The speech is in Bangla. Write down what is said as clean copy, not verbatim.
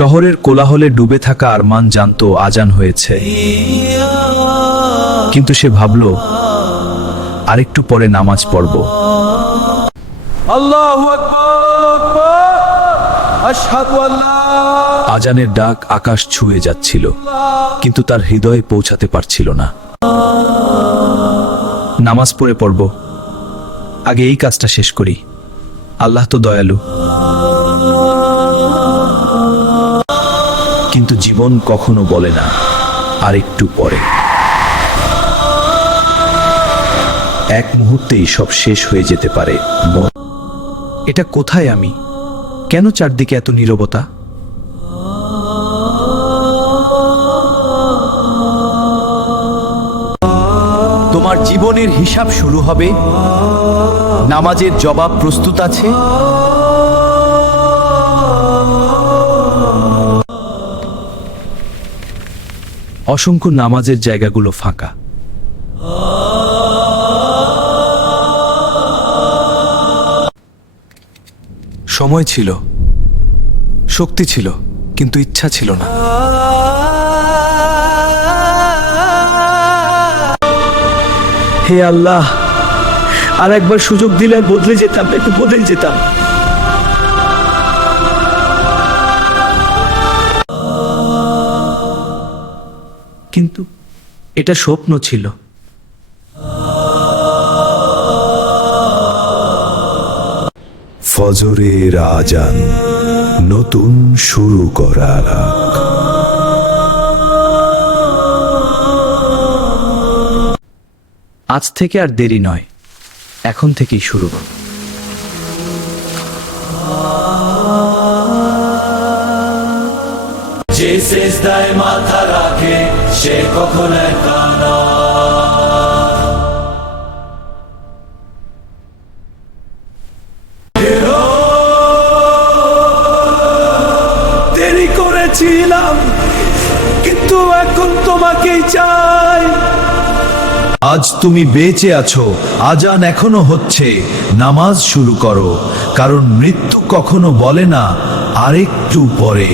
শহরের কোলাহলে ডুবে থাকা আরমান জানতো আজান হয়েছে, কিন্তু সে ভাবল আরেকটু পরে নামাজ পড়ব। আল্লাহু আকবার, আশহাদু আল্লা। আজানের ডাক আকাশ ছুঁয়ে যাচ্ছিল, কিন্তু তার হৃদয়ে পৌঁছাতে পারছিল না। নামাজ পড়ে পড়ব, আগে এই কাজটা শেষ করি, আল্লাহ তো দয়ালু। কিন্তু জীবন কখনো বলে না আর একটু পরে। এক মুহূর্তেই সব শেষ হয়ে যেতে পারে। এটা কোথায় আমি? কেন চারদিকে এত নীরবতা? তোমার জীবনের হিসাব শুরু হবে, নামাজের জবাব প্রস্তুত আছে। অসংখ্য নামাজের জায়গাগুলো ফাঁকা। সময় ছিল, শক্তি ছিল, কিন্তু ইচ্ছা ছিল না। হে আল্লাহ, আর একবার সুযোগ দিলে বদলে যেতাম, একটু বদলে যেতাম। কিন্তু এটা স্বপ্ন ছিল। ফজরের আজান, নতুন শুরু করার আগ। আজ থেকে আর দেরি নয়, এখন থেকেই শুরু। যে সিজদায় মাথা রাখে সে কখনো একা না। দেরি করেছিলাম, কিন্তু এখন তোমাকেই চাই। আজ তুমি বেঁচে আছো, আজান এখনো হচ্ছে, নামাজ শুরু করো, কারণ মৃত্যু কখনো বলে না আরেকটু পরে।